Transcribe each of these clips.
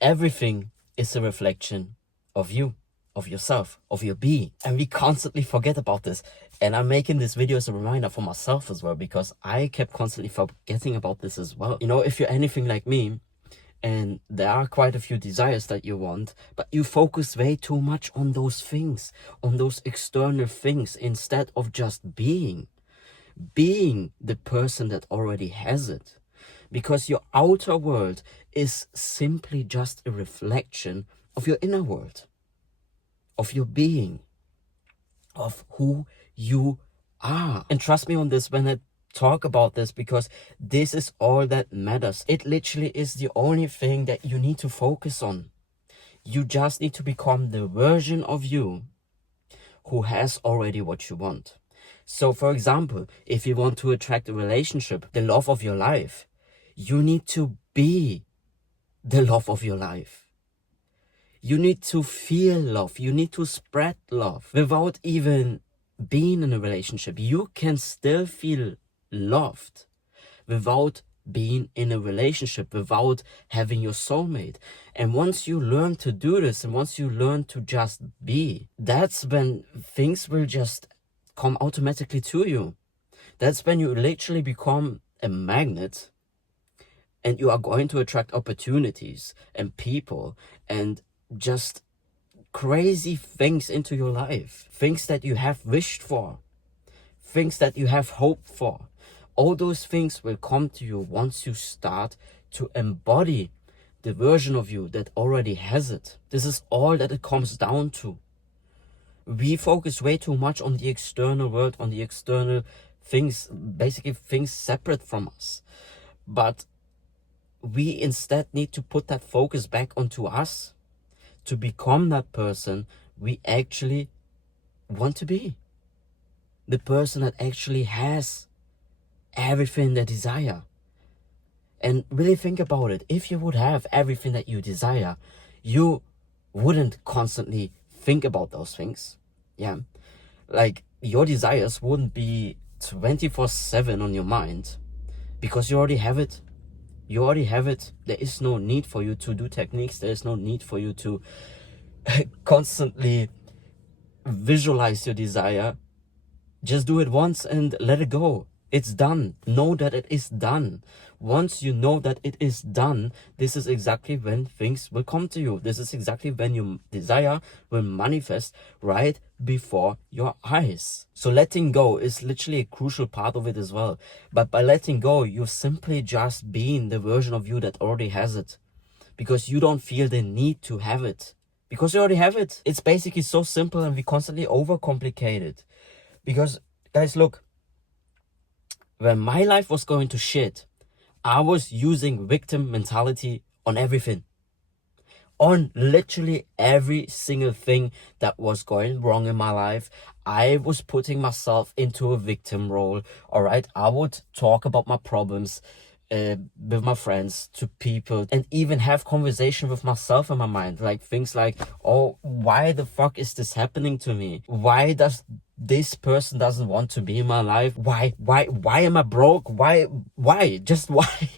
Everything is a reflection of you, of yourself, of your being. And we constantly forget about this. And I'm making this video as a reminder for myself as well, because I kept constantly forgetting about this as well. You know, if you're anything like me, and there are quite a few desires that you want, but you focus way too much on those things, on those external things, instead of just being the person that already has it. Because your outer world is simply just a reflection of your inner world, of your being, of who you are. And trust me on this when I talk about this, because this is all that matters. It literally is the only thing that you need to focus on. You just need to become the version of you who has already what you want. So for example, if you want to attract a relationship, the love of your life, you need to be the love of your life. You need to feel love. You need to spread love. Without even being in a relationship, you can still feel loved without being in a relationship, without having your soulmate. And once you learn to do this, and once you learn to just be, that's when things will just come automatically to you. That's when you literally become a magnet, and you are going to attract opportunities and people and just crazy things into your life. Things that you have wished for, things that you have hoped for. All those things will come to you once you start to embody the version of you that already has it. This is all that it comes down to. We focus way too much on the external world, on the external things, basically things separate from us. But we instead need to put that focus back onto us to become that person we actually want to be. The person that actually has everything they desire. And really think about it. If you would have everything that you desire, you wouldn't constantly think about those things. Yeah. Like, your desires wouldn't be 24/7 on your mind, because you already have it. You already have it. There is no need for you to do techniques. There is no need for you to constantly visualize your desire. Just do it once and let it go. It's done. Know that it is done. Once you know that it is done, this is exactly when things will come to you. This is exactly when your desire will manifest right before your eyes. So letting go is literally a crucial part of it as well. But by letting go, you're simply just being the version of you that already has it. Because you don't feel the need to have it. Because you already have it. It's basically so simple, and we constantly overcomplicate it. Because, guys, look, when my life was going to shit, I was using victim mentality on everything. On literally every single thing that was going wrong in my life, I was putting myself into a victim role, all right? I would talk about my problems with my friends, to people, and even have conversation with myself in my mind, like things like, oh, why the fuck is this happening to me? Why does this person doesn't want to be in my life? Why am I broke? Why just why?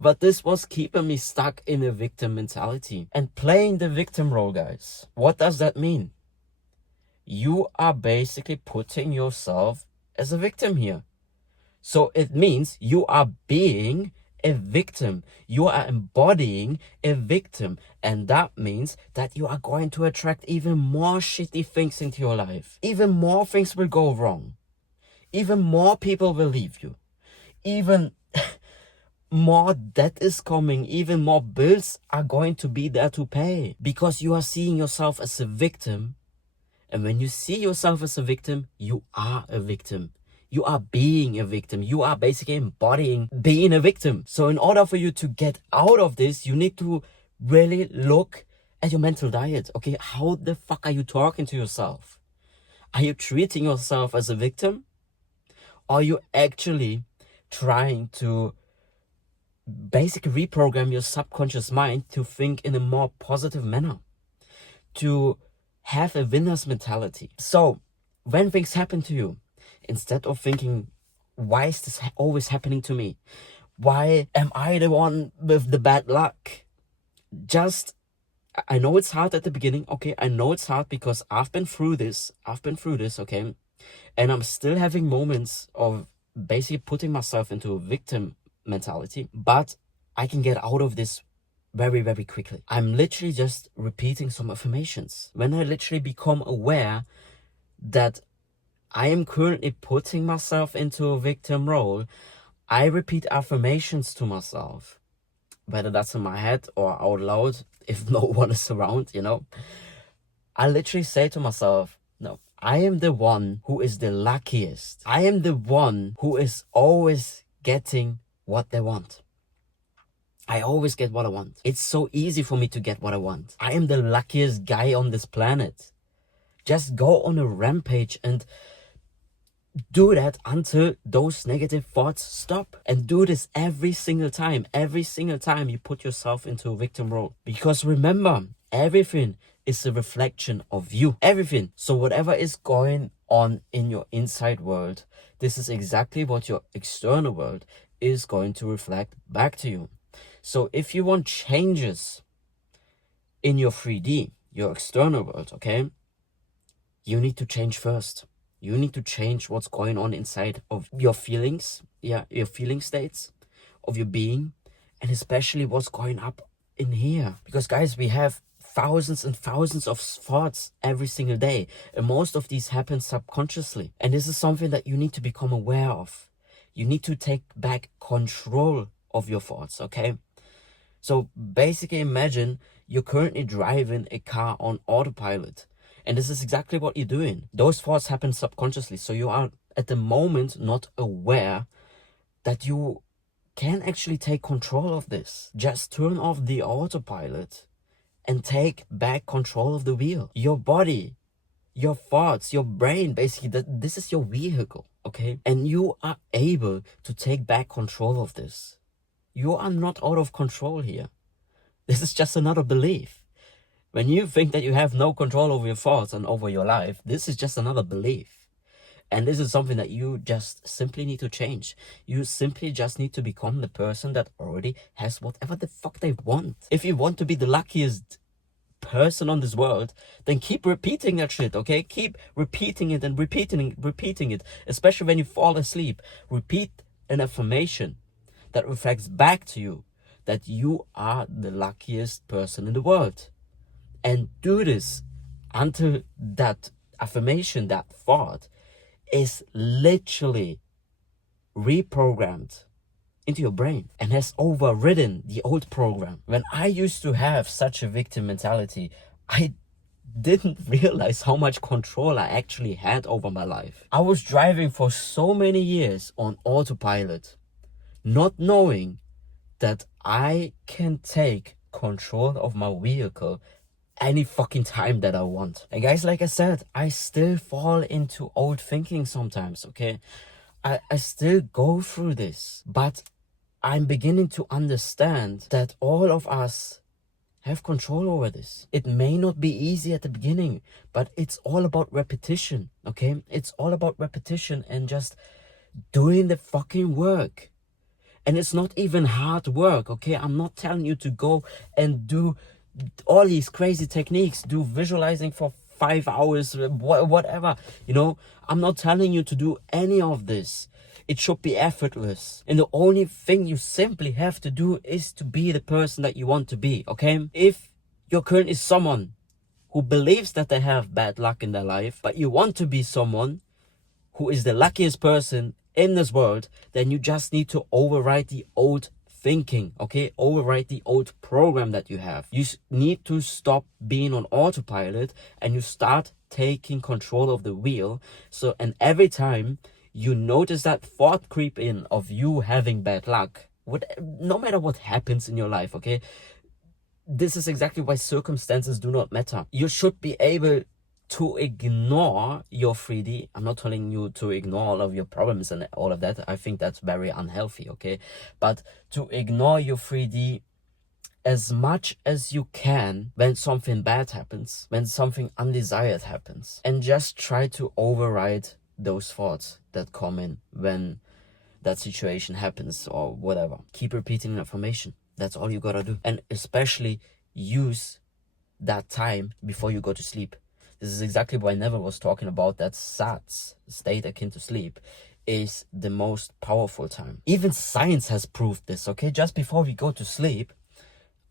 But this was keeping me stuck in a victim mentality and playing the victim role, guys. What does that mean? You are basically putting yourself as a victim here. So it means you are being a victim. You are embodying a victim. And that means that you are going to attract even more shitty things into your life. Even more things will go wrong. Even more people will leave you. Even more debt is coming. Even more bills are going to be there to pay. Because you are seeing yourself as a victim. And when you see yourself as a victim, you are a victim. You are being a victim. You are basically embodying being a victim. So in order for you to get out of this, you need to really look at your mental diet. Okay, how the fuck are you talking to yourself? Are you treating yourself as a victim? Are you actually trying to basically reprogram your subconscious mind to think in a more positive manner? To have a winner's mentality. So when things happen to you, instead of thinking, why is this always happening to me? Why am I the one with the bad luck? just, I know it's hard at the beginning, okay? I know it's hard because I've been through this, okay? And I'm still having moments of basically putting myself into a victim mentality, but I can get out of this very, very quickly. I'm literally just repeating some affirmations. When I literally become aware that I am currently putting myself into a victim role, I repeat affirmations to myself, whether that's in my head or out loud, if no one is around, you know. I literally say to myself, no, I am the one who is the luckiest. I am the one who is always getting what they want. I always get what I want. It's so easy for me to get what I want. I am the luckiest guy on this planet. Just go on a rampage and do that until those negative thoughts stop. And do this every single time you put yourself into a victim role. Because remember, everything is a reflection of you. Everything. So whatever is going on in your inside world, this is exactly what your external world is going to reflect back to you. So if you want changes in your 3D, your external world, okay, you need to change first. You need to change what's going on inside of your feelings, your feeling states of your being, and especially what's going up in here. Because guys, we have thousands and thousands of thoughts every single day, and most of these happen subconsciously. And this is something that you need to become aware of. You need to take back control of your thoughts, okay? So basically imagine you're currently driving a car on autopilot. And this is exactly what you're doing. Those thoughts happen subconsciously. So you are at the moment not aware that you can actually take control of this. Just turn off the autopilot and take back control of the wheel. Your body, your thoughts, your brain, basically, this is your vehicle, okay? And you are able to take back control of this. You are not out of control here. This is just another belief. When you think that you have no control over your thoughts and over your life, this is just another belief. And this is something that you just simply need to change. You simply just need to become the person that already has whatever the fuck they want. If you want to be the luckiest person on this world, then keep repeating that shit, okay? Keep repeating it and repeating it, especially when you fall asleep. Repeat an affirmation that reflects back to you that you are the luckiest person in the world. And do this until that affirmation, that thought, is literally reprogrammed into your brain and has overridden the old program. When I used to have such a victim mentality, I didn't realize how much control I actually had over my life. I was driving for so many years on autopilot, not knowing that I can take control of my vehicle any fucking time that I want. And guys, like I said, I still fall into old thinking sometimes, okay? I still go through this, but I'm beginning to understand that all of us have control over this. It may not be easy at the beginning, but it's all about repetition, okay? It's all about repetition and just doing the fucking work. And it's not even hard work, okay? I'm not telling you to go and do all these crazy techniques, do visualizing for 5 hours, whatever, you know? I'm not telling you to do any of this. It should be effortless. And the only thing you simply have to do is to be the person that you want to be, okay? If you're currently someone who believes that they have bad luck in their life, but you want to be someone who is the luckiest person in this world, then you just need to override the old thinking, okay? Override the old program that you have. You need to stop being on autopilot and you start taking control of the wheel. So, and every time you notice that thought creep in of you having bad luck, no matter what happens in your life, okay? This is exactly why circumstances do not matter. You should be able to ignore your 3D. I'm not telling you to ignore all of your problems and all of that. I think that's very unhealthy, okay? But to ignore your 3D as much as you can when something bad happens, when something undesired happens, and just try to override those thoughts that come in when that situation happens or whatever. Keep repeating information. That's all you gotta do. And especially use that time before you go to sleep. This is exactly why Neville was talking about that SATS, state akin to sleep, is the most powerful time. Even science has proved this, okay? Just before we go to sleep,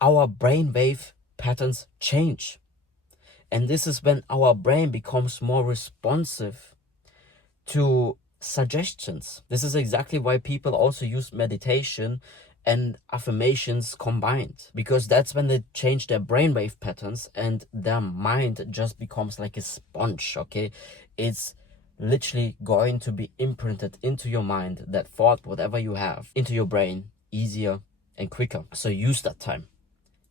our brainwave patterns change. And this is when our brain becomes more responsive to suggestions. This is exactly why people also use meditation and affirmations combined, because that's when they change their brainwave patterns and their mind just becomes like a sponge, okay? It's literally going to be imprinted into your mind, that thought, whatever you have, into your brain easier and quicker. So use that time.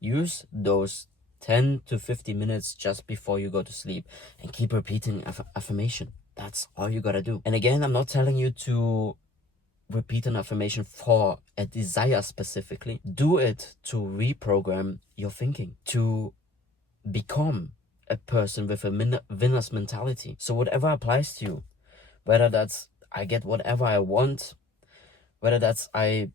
Use those 10 to 50 minutes just before you go to sleep and keep repeating affirmation. That's all you gotta do. And again, I'm not telling you to repeat an affirmation for a desire specifically. Do it to reprogram your thinking, to become a person with a winner's mentality. So whatever applies to you, whether that's I get whatever I want, whether that's I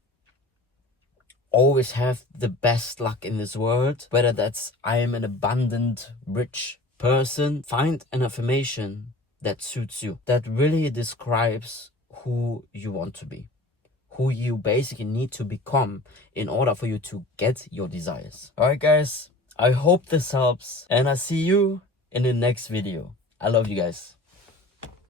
always have the best luck in this world, whether that's I am an abundant, rich person, find an affirmation that suits you, that really describes who you want to be, who you basically need to become in order for you to get your desires. Alright guys, I hope this helps, and I see you in the next video. I love you guys.